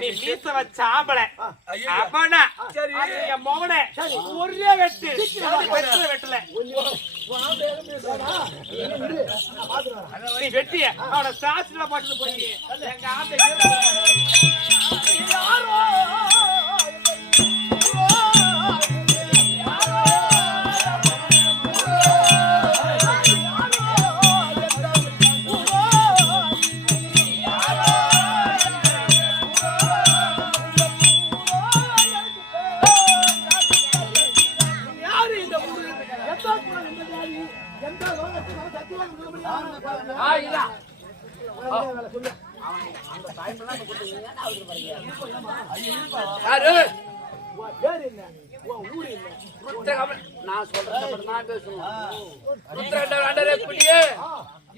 நீ மீச வச்ச ஆம்பளை அப்பனா மோகனே ஒரே வெட்டு வெட்டல நீ வெட்டிய அவன சாஸ்திர பாட்டு போய் எங்க ஆம்பளை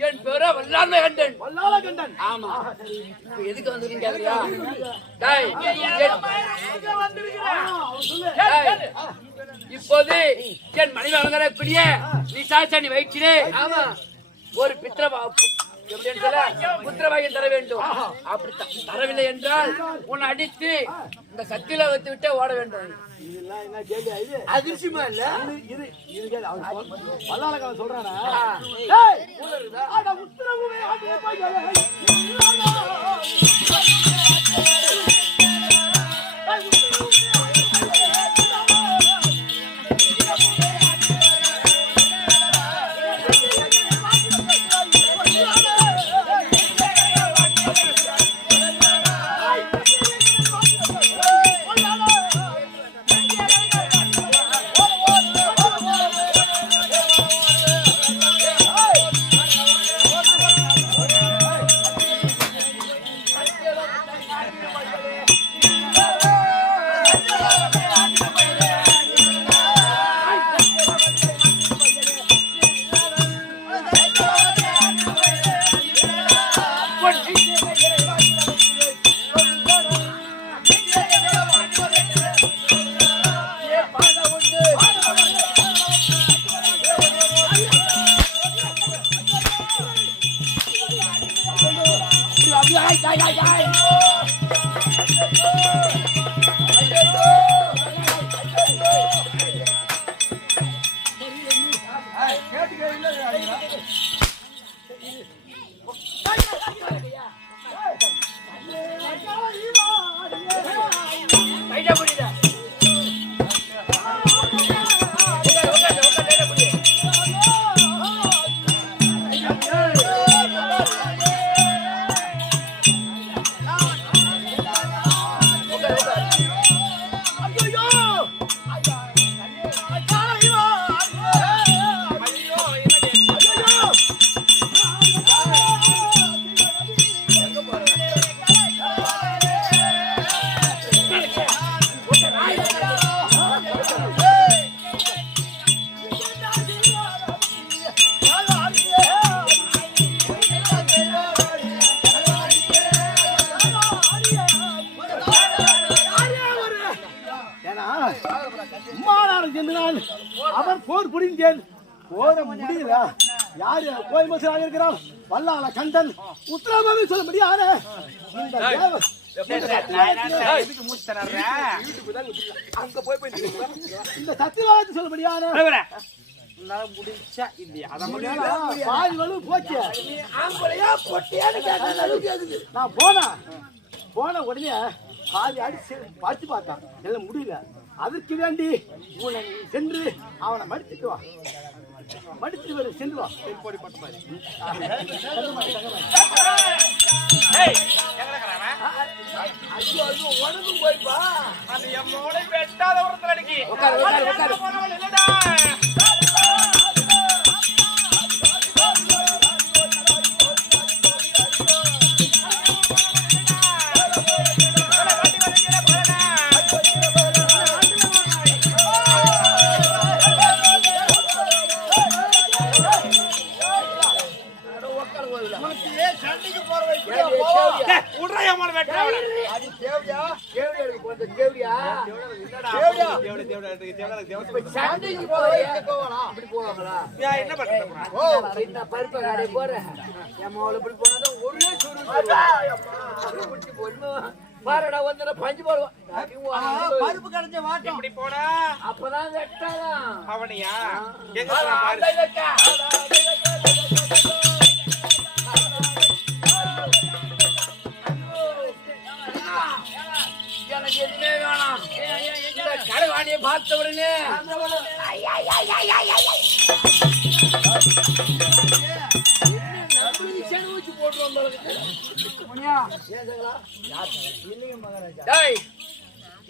என் பேர வல்லாள கண்டன். ஆமா, எதுக்கு வந்துருக்கீங்க? இப்போது என் மனைவி வழங்கக்கூடிய நீ சாட்சா நீ வயிற்றிலே ஒரு புத்திரவாகியம் தர வேண்டும். அப்படி தரவில்லை என்றால் உன்னை அடித்து இந்த சத்தியில வைத்து விட்டே ஓட வேண்டும். அதிர்ஷ்டமா இல்ல சொல்றானா? அவர் போர் புரிந்தேன் போர முடியல. யாரு போய் மோசமாக இருக்கிறான்? வல்லாள கண்டன் உத்தரவாக சொல்ல முடியாது. இந்த சத்தியவாதத்தை சொல்ல முடியாது. நான் போன உடனே பாதி அடிச்சு பார்த்து பார்த்தான், எல்லாம் முடியல. அதற்கு வேண்டி உன்னை சென்று அவனை மடித்துட்டு வா, மடித்து வர சென்று வா. உனக்கும் போய்ப்பா, அது எம்மோட வெட்டாத ஒருத்தர் அடிக்கி சண்டைக்கு போற வரைக்கும் உடறைய மாட வெட்டற அது தேவடியா தேவடியா போறது தேவடியா தேவடியா சண்டைக்கு போற வரைக்கும் போவானா அப்படி போவாங்களா என்ன பண்றீங்க ஓ என்ன பருப்பு கடை போற என் மோள இப்படி போனாத ஒரே சோறு குட்டி பொண்ணு பாரடா வந்தற பஞ்சு போடுவான் பருப்பு கடைஞ்ச வாட்டம் இப்படி போடா அப்பதான் வெட்டலாம் அவனியா எங்க பாரு எனக்கு எதுவுமே வேணாம் இந்த கடைவாணியை பார்த்த உடனே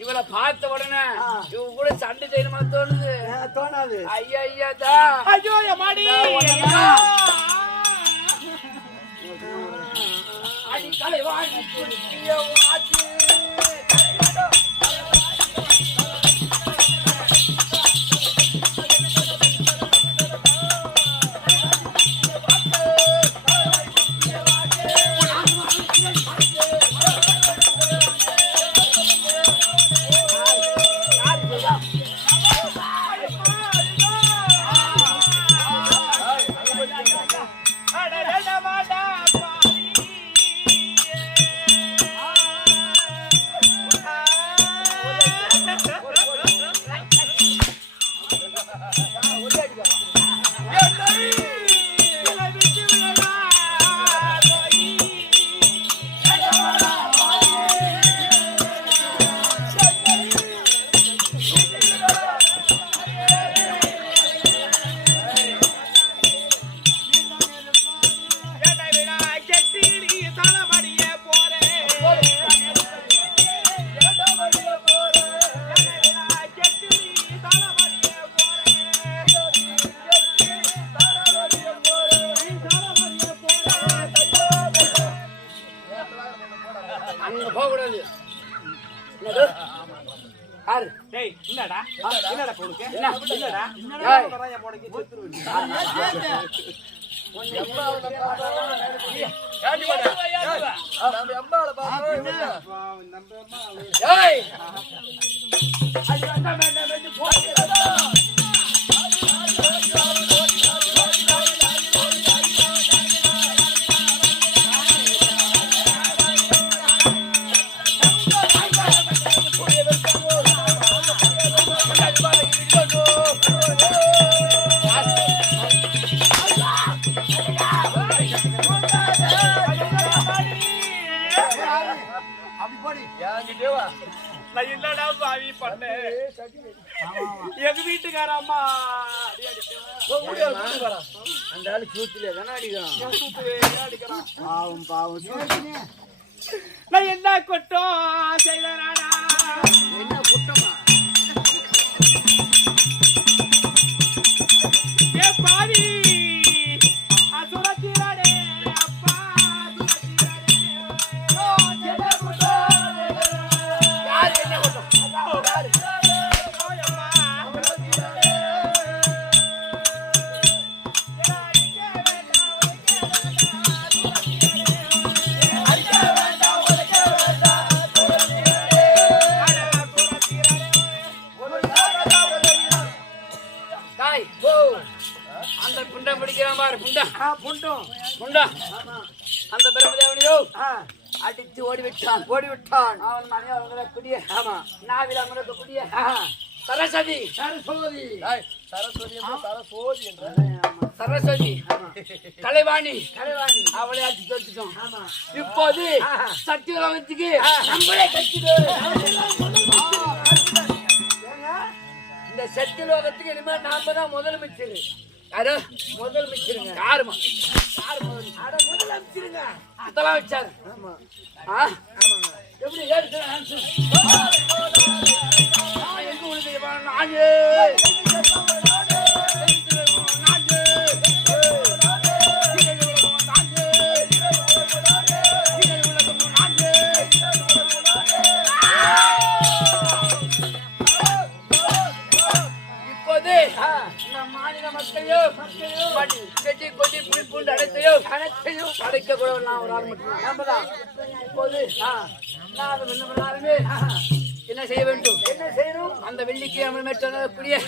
இவளை பார்த்த உடனே இவ கூட சண்டை செய்யணுமா தோணுது தோணாது ஐயா ஐயா ஐயோ மாடி அடி கலைவாணி எங்க வீட்டுக்கார அம்மா அந்த ஆளு சூத்துல தானே அடிக்கிறான் பாவம் பாவம் நான் என்ன குற்றம் செய்தானா என்ன குற்றமா ஏ பாவி அசுரத்திராடே அப்பா அந்த பிரம்மதேவனையோ அடித்து ஓடிவிட்டான் அவன் மனைவி குடிய நாவில் அமர்ந்த குடிய சரஸ்வதி சரஸ்வதி சரஸ்வதி கலைவாணி அவளை அடிச்சு தொட்டுட்டோம். இப்போது சத்தியலோகத்துக்கு நம்மளே கட்சிடு. இந்த சத்தியலோகத்துக்கு இனிமேல் நாம தான் முதலமைச்சர். யாரு முதலமைச்சருங்க? யாருமா முதலமைச்சருங்க? அதெல்லாம் வச்சாரு. எப்படி எங்க உழுது நானே மாநில மக்களையோ செடி கொடி புல் பூண்டு அனைத்தையோ படைக்கணும். படைக்க கூட நான் ஒரு ஆள் மட்டும் நம்பதான். இப்போது நான் என்ன பண்ணாலுமே என்ன செய்ய வேண்டும்? என்ன செய்யணும்? அந்த வெள்ளிக்கிழமை மேற்கொள்ளக்கூடிய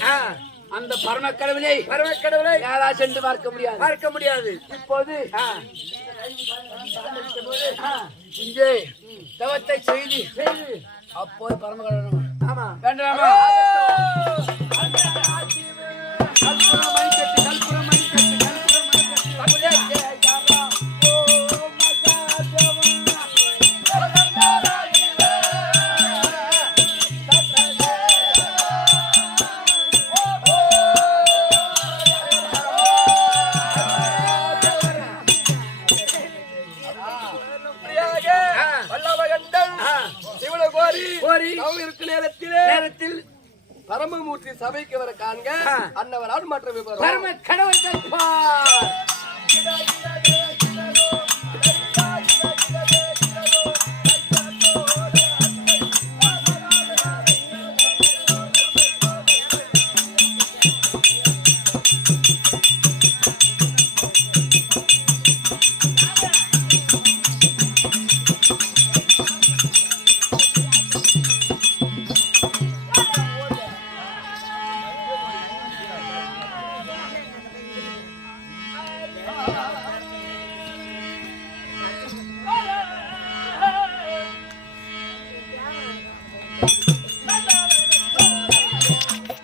அந்த பரமக்கடவுளை யாரா சென்று பார்க்க முடியாது. இப்போது இங்கே தவத்தை செய்து அப்போது பரமக்கடவுள் வேண்டாமா? நேரத்தில் பரமமூர்த்தி சபைக்கு வர காண்க அன்னவரால் மற்ற விவரம் கடவுள்